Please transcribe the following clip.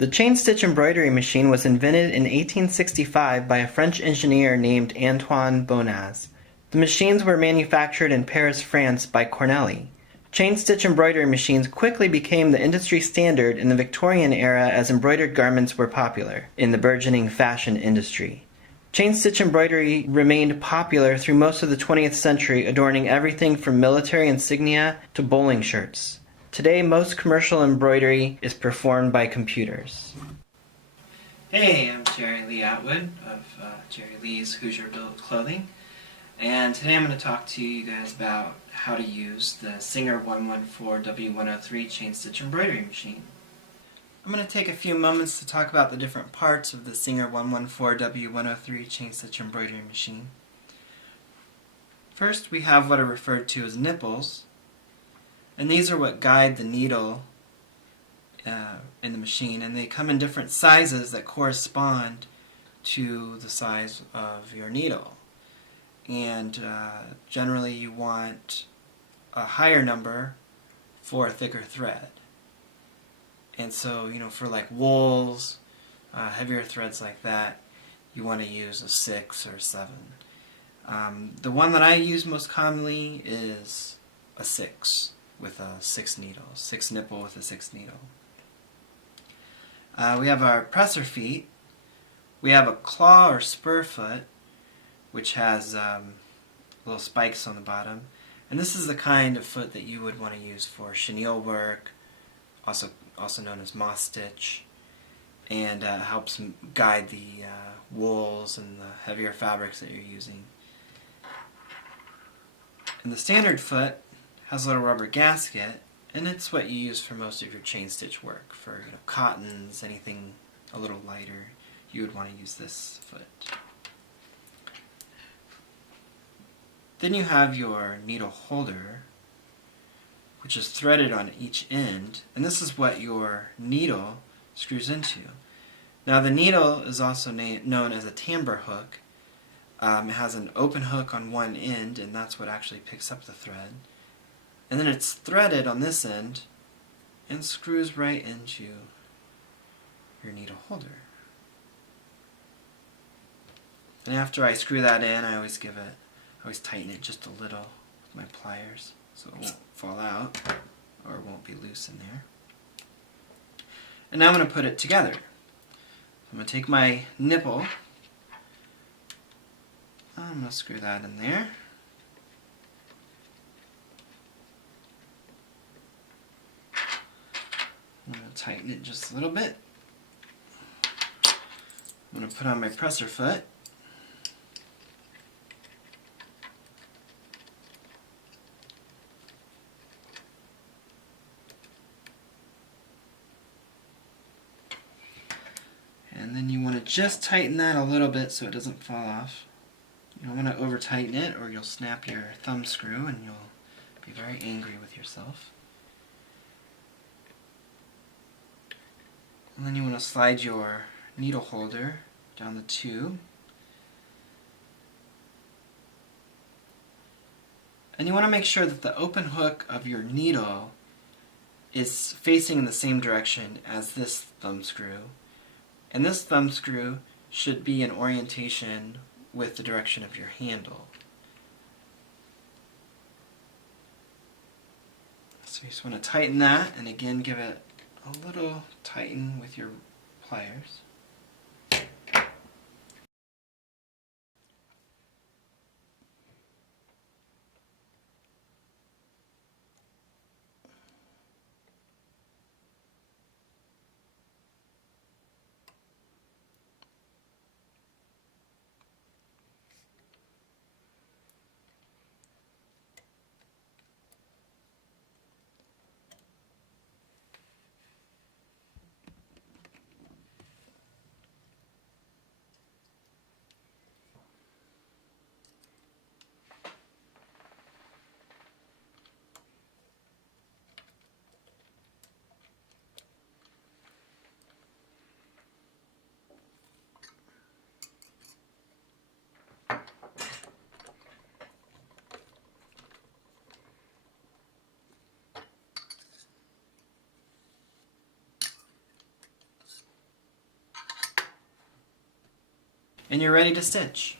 The chain-stitch embroidery machine was invented in 1865 by a French engineer named Antoine Bonaz. The machines were manufactured in Paris, France by Cornelli. Chain-stitch embroidery machines quickly became the industry standard in the Victorian era as embroidered garments were popular in the burgeoning fashion industry. Chain-stitch embroidery remained popular through most of the 20th century, adorning everything from military insignia to bowling shirts. Today, most commercial embroidery is performed by computers. Hey, I'm Jerry Lee Atwood of Jerry Lee's Hoosier Built Clothing, and today I'm going to talk to you guys about how to use the Singer 114W103 chain-stitch embroidery machine. I'm going to take a few moments to talk about the different parts of the Singer 114W103 chain-stitch embroidery machine. First, we have what are referred to as nipples, and these are what guide the needle in the machine, and they come in different sizes that correspond to the size of your needle. And generally you want a higher number for a thicker thread. And so, for like wools, heavier threads like that, you want to use a 6 or 7. The one that I use most commonly is a 6 with a 6 needle, 6 nipple with a 6 needle. We have our presser feet. We have a claw or spur foot, which has little spikes on the bottom. And this is the kind of foot that you would want to use for chenille work, also known as moss stitch, and helps guide the wools and the heavier fabrics that you're using. And the standard foot has a little rubber gasket, and it's what you use for most of your chain stitch work. For cottons, anything a little lighter, you would want to use this foot. Then you have your needle holder, which is threaded on each end, and this is what your needle screws into. Now the needle is also known as a tambour hook. It has an open hook on one end, and that's what actually picks up the thread. And then it's threaded on this end and screws right into your needle holder. And after I screw that in, I always tighten it just a little with my pliers so it won't fall out or it won't be loose in there. And now I'm going to put it together. I'm going to take my nipple, I'm going to screw that in there. I'm going to tighten it just a little bit. I'm going to put on my presser foot. And then you want to just tighten that a little bit so it doesn't fall off. You don't want to over tighten it or you'll snap your thumb screw and you'll be very angry with yourself. And then you want to slide your needle holder down the tube. And you want to make sure that the open hook of your needle is facing in the same direction as this thumb screw. And this thumb screw should be in orientation with the direction of your handle. So you just want to tighten that, and again give it a little tighten with your pliers. And you're ready to stitch.